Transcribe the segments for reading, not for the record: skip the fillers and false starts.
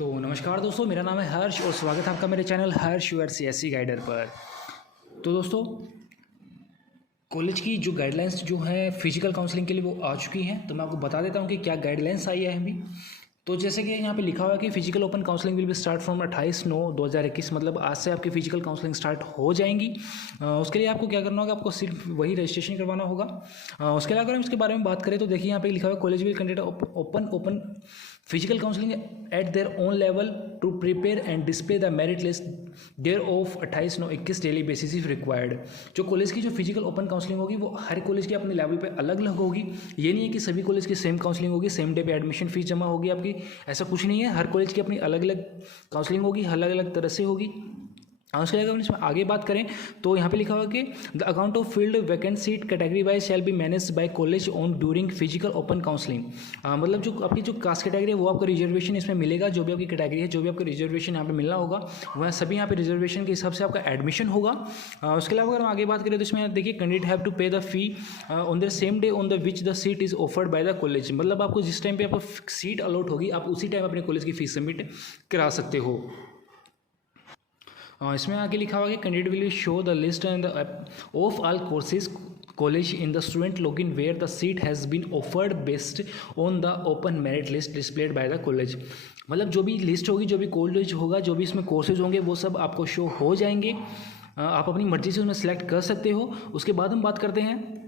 तो नमस्कार दोस्तों, मेरा नाम है हर्ष और स्वागत है आपका मेरे channel Harsh your CSC guider पर। तो दोस्तों, कॉलेज की जो गाइडलाइंस जो है फिजिकल काउंसलिंग के लिए वो आ चुकी हैं। तो मैं आपको बता देता हूँ कि क्या गाइडलाइंस आई है अभी। तो जैसे कि यहाँ पे लिखा हुआ है कि physical open counselling will be start from 28/9/2021, मतलब आज से आपकी फिजिकल काउंसलिंग स्टार्ट हो जाएंगी। उसके लिए आपको क्या करना होगा, आपको सिर्फ वही रजिस्ट्रेशन करवाना होगा। उसके अलावा अगर हम इसके बारे में बात करें तो देखिए यहाँ पे लिखा हुआ है college will conduct open physical counselling at their own level to prepare and display the merit list thereof 28/9/21 daily basis if required. जो कॉलेज की जो फिजिकल ओपन काउंसलिंग होगी वो हर कॉलेज की अपने लेवल पे अलग अलग होगी। ये नहीं है कि सभी कॉलेज की सेम काउंसलिंग होगी, सेम डे पे एडमिशन फीस जमा होगी आपकी, ऐसा कुछ नहीं है। हर कॉलेज की अपनी अलग अलग काउंसलिंग होगी, अलग अलग तरह से होगी। उसके अगर इसमें आगे बात करें तो यहाँ पे लिखा हुआ कि the account of field vacant seat category wise shall be manage by college on during physical open counselling. मतलब जो आपकी जो कास्ट कैटेगरी है वो आपको रिजर्वेशन इसमें मिलेगा। जो भी आपकी कैटेगरी है, जो भी आपको रिजर्वेशन यहाँ पे मिलना होगा वह सभी यहाँ पे रिजर्वेशन के हिसाब से आपका एडमिशन होगा। उसके अलावा अगर हम आगे बात करें तो इसमें देखिए कैंडिडेट हैव टू पे the fee on the same day on the which the seat is offered by the college. मतलब आपको जिस टाइम पे आपको सीट अलॉट होगी आप उसी टाइम अपने कॉलेज की फीस सबमिट करा सकते हो। इसमें आगे लिखा हुआ है candidate will show the list and of all courses college in the student login where the seat has been offered based on the open merit list displayed by the college. मतलब जो भी लिस्ट होगी, जो भी college होगा, जो भी इसमें कोर्सेज होंगे वो सब आपको शो हो जाएंगे। आप अपनी मर्जी से उसमें सेलेक्ट कर सकते हो। उसके बाद हम बात करते हैं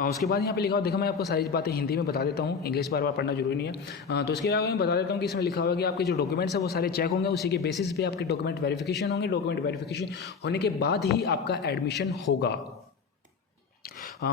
उसके बाद यहाँ पे लिखा हुआ, देखो मैं आपको सारी बातें हिंदी में बता देता हूँ, इंग्लिश बार बार पढ़ना जरूरी नहीं है। तो इसके अलावा मैं बता देता हूँ कि इसमें लिखा हुआ है कि आपके जो डॉक्यूमेंट्स है वो सारे चेक होंगे, उसी के बेसिस पे आपके डॉक्यूमेंट वेरिफिकेशन होंगे। डॉक्यूमेंट वेरिफिकेशन होने के बाद ही आपका एडमिशन होगा।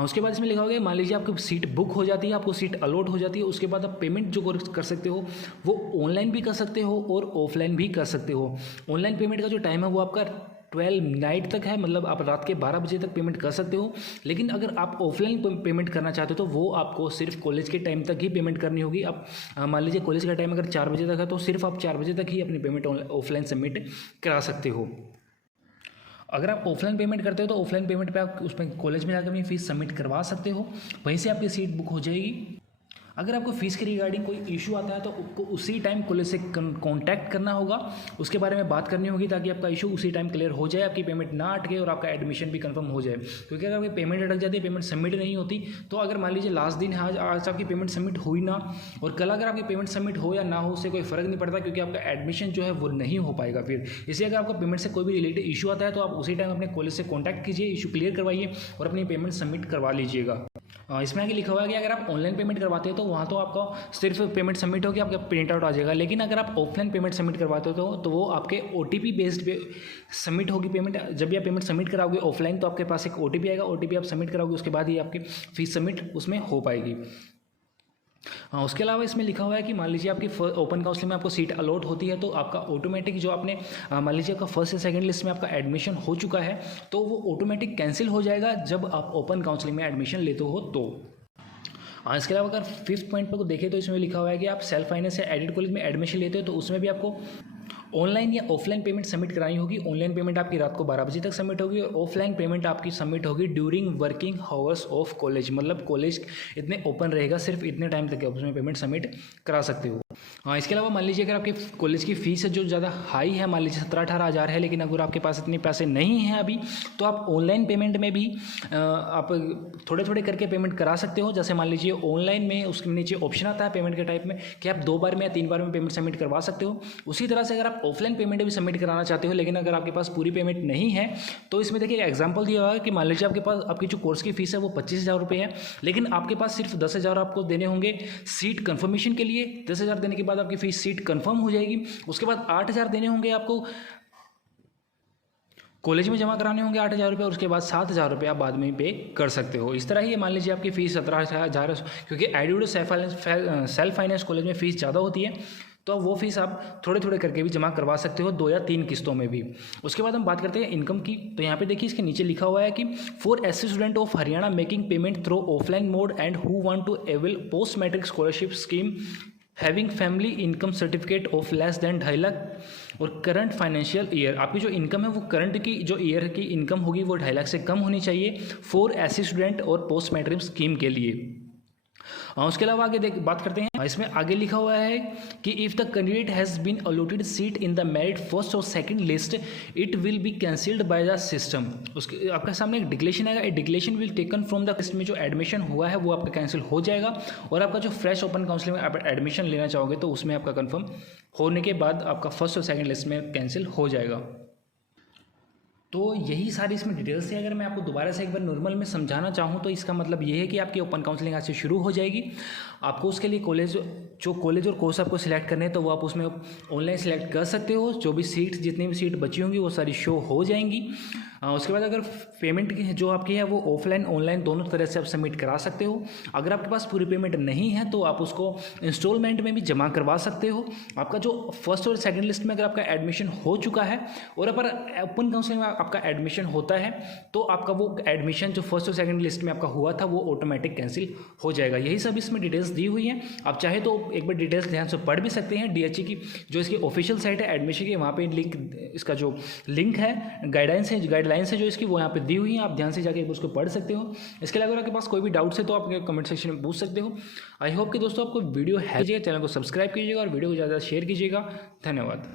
उसके बाद इसमें लिखा होगा मान लीजिए आपकी सीट बुक हो जाती है, आपको सीट अलॉट हो जाती है, उसके बाद आप पेमेंट जो कर सकते हो वो ऑनलाइन भी कर सकते हो और ऑफलाइन भी कर सकते हो। ऑनलाइन पेमेंट का जो टाइम है वो आपका 12 नाइट तक है, मतलब आप रात के 12 बजे तक पेमेंट कर सकते हो। लेकिन अगर आप ऑफलाइन पेमेंट करना चाहते हो तो वो आपको सिर्फ कॉलेज के टाइम तक ही पेमेंट करनी होगी। आप मान लीजिए कॉलेज का टाइम अगर 4 बजे तक है तो सिर्फ आप 4 बजे तक ही अपनी पेमेंट ऑफलाइन सबमिट करा सकते हो। अगर आप ऑफलाइन पेमेंट करते हो तो ऑफलाइन पेमेंट पे आप उसमें कॉलेज में जाकर अपनी फीस सबमिट करवा सकते हो, वहीं से आपकी सीट बुक हो जाएगी। अगर आपको फ़ीस के रिगार्डिंग कोई इशू आता है तो आपको उसी टाइम कॉलेज से कांटेक्ट करना होगा, उसके बारे में बात करनी होगी ताकि आपका इशू उसी टाइम क्लियर हो जाए, आपकी पेमेंट ना अटके और आपका एडमिशन भी कंफर्म हो जाए। क्योंकि अगर आपकी पेमेंट अटक जाती है, पेमेंट सबमिट नहीं होती, तो अगर मान लीजिए लास्ट दिन है आज आपकी पेमेंट सबमिट हुई ना और कल अगर आपकी पेमेंट सबमिट हो या ना हो उससे कोई फ़र्क नहीं पड़ता, क्योंकि आपका एडमिशन जो है वो नहीं हो पाएगा फिर। इसलिए अगर आपको पेमेंट से कोई भी रिलेटेड इशू आता है तो आप उसी टाइम अपने कॉलेज से कॉन्टैक्ट कीजिए, इशू क्लियर करवाइए और अपनी पेमेंट सबमिट करवा लीजिएगा। इसमें आगे लिखा हुआ है कि अगर आप ऑनलाइन पेमेंट करवाते हो तो वहाँ तो आपका सिर्फ पेमेंट सबमिट होगी, आपका प्रिंट आउट आ जाएगा। लेकिन अगर आप ऑफलाइन पेमेंट सबमिट करवाते हो तो वो आपके OTP बेस्ड पे सबमिट होगी पेमेंट। जब भी आप पेमेंट सबमिट कराओगे ऑफलाइन तो आपके पास एक OTP आएगा, OTP आप सबमिट कराओगे, उसके बाद ही आपकी फीस सबमिट उसमें हो पाएगी। उसके अलावा इसमें लिखा हुआ है कि मान लीजिए आपकी ओपन काउंसलिंग में आपको सीट अलॉट होती है तो आपका ऑटोमेटिक जो आपने मान लीजिए आपका फर्स्ट या सेकंड लिस्ट में आपका एडमिशन हो चुका है तो वो ऑटोमेटिक कैंसिल हो जाएगा जब आप ओपन काउंसलिंग में एडमिशन लेते हो तो। इसके अलावा अगर 5th पॉइंट पर को देखें तो इसमें लिखा हुआ है कि आप सेल्फ फाइनेंस या एडेड कॉलेज में एडमिशन लेते हो तो उसमें भी आपको ऑनलाइन या ऑफलाइन पेमेंट सबमिट करानी होगी। ऑनलाइन पेमेंट आपकी रात को 12 बजे तक सबमिट होगी और ऑफलाइन पेमेंट आपकी सबमिट होगी during working hours of college, मतलब कॉलेज इतने ओपन रहेगा, सिर्फ इतने टाइम तक आप उसमें पेमेंट सबमिट करा सकते हो। इसके अलावा मान लीजिए अगर आपके कॉलेज की फ़ीस है जो ज़्यादा हाई है, मान लीजिए 17-18 हज़ार है, लेकिन अगर आपके पास इतने पैसे नहीं हैं अभी तो आप ऑनलाइन पेमेंट में भी आप थोड़े थोड़े करके पेमेंट करा सकते हो। जैसे मान लीजिए ऑनलाइन में उसके नीचे ऑप्शन आता है पेमेंट के टाइप में कि आप 2 बार में या 3 बार में पेमेंट सबमिट करवा सकते हो। उसी तरह से अगर आप ऑफलाइन पेमेंट भी सबमिट कराना चाहते हो लेकिन अगर आपके पास पूरी पेमेंट नहीं है तो इसमें देखिए एग्जांपल दिया हुआ है कि मान लीजिए आपके पास आपकी जो कोर्स की फीस है वो 25,000 रुपये है, लेकिन आपके पास सिर्फ 10,000 आपको देने होंगे सीट कंफर्मेशन के लिए। 10,000 देने के बाद आपकी फीस सीट कंफर्म हो जाएगी। उसके बाद 8,000 देने होंगे आपको कॉलेज में जमा कराने होंगे 8,000 रुपये और उसके बाद 7,000 रुपये आप बाद में पे कर सकते हो। इस तरह ही मान लीजिए आपकी फ़ीस 17,000, क्योंकि एडुड सेल्फ फाइनेंस कॉलेज में फ़ीस ज़्यादा होती है तो वो फीस आप थोड़े थोड़े करके भी जमा करवा सकते हो 2 या 3 किस्तों में भी। उसके बाद हम बात करते हैं इनकम की। तो यहाँ पे देखिए इसके नीचे लिखा हुआ है कि for SC student of Haryana making payment through offline mode and who want to avail post matric scholarship scheme having family income certificate of less than 2.5 lakh और करंट फाइनेंशियल ईयर, आपकी जो इनकम है वो करंट की जो ईयर की income होगी वो 2.5 लाख से कम होनी चाहिए फॉर SC स्टूडेंट और पोस्ट मैट्रिक स्कीम के लिए। उसके अलावा आगे बात करते हैं। इसमें आगे लिखा हुआ है कि if the candidate has been allotted seat in the merit first और second list it will be cancelled by the system. उसके आपके सामने एक डिक्लेरेशन आएगा, a declaration will taken from the list में जो एडमिशन हुआ है वो आपका कैंसिल हो जाएगा, और आपका जो फ्रेश ओपन काउंसलिंग में आप एडमिशन लेना चाहोगे तो उसमें आपका कन्फर्म होने के बाद आपका फर्स्ट और सेकेंड लिस्ट में कैंसिल हो जाएगा। तो यही सारी इसमें डिटेल्स है। अगर मैं आपको दोबारा से एक बार नॉर्मल में समझाना चाहूँ तो इसका मतलब ये है कि आपकी ओपन काउंसलिंग आज से शुरू हो जाएगी। आपको उसके लिए कॉलेज और कोर्स आपको सिलेक्ट करने हैं तो वो आप उसमें ऑनलाइन सिलेक्ट कर सकते हो। जो भी सीट जितनी भी सीट बची होंगी वो सारी शो हो जाएंगी। उसके बाद अगर पेमेंट जो आपकी है वो ऑफलाइन ऑनलाइन दोनों तरह से आप सबमिट करा सकते हो। अगर आपके पास पूरी पेमेंट नहीं है तो आप उसको इंस्टॉलमेंट में भी जमा करवा सकते हो। आपका जो फर्स्ट और सेकंड लिस्ट में अगर आपका एडमिशन हो चुका है और अगर ओपन काउंसलिंग में आपका एडमिशन होता है तो आपका वो एडमिशन जो फर्स्ट और सेकंड लिस्ट में आपका हुआ था वो ऑटोमेटिक कैंसिल हो जाएगा। यही सब इसमें डिटेल्स दी हुई हैं। आप चाहे तो एक बार डिटेल्स ध्यान से पढ़ भी सकते हैं। DHE की जो इसकी ऑफिशियल साइट है एडमिशन की, वहाँ पे लिंक, इसका जो लिंक है गाइडलाइंस है जो इसकी वो यहाँ पे दी हुई है। आप ध्यान से जाके उसको पढ़ सकते हो। इसके अलावा अगर आपके पास कोई भी डाउट्स है तो आप कमेंट सेक्शन में पूछ सकते हो। आई होप कि दोस्तों आपको वीडियो है, चैनल को सब्सक्राइब कीजिएगा और वीडियो को ज़्यादा शेयर कीजिएगा। धन्यवाद।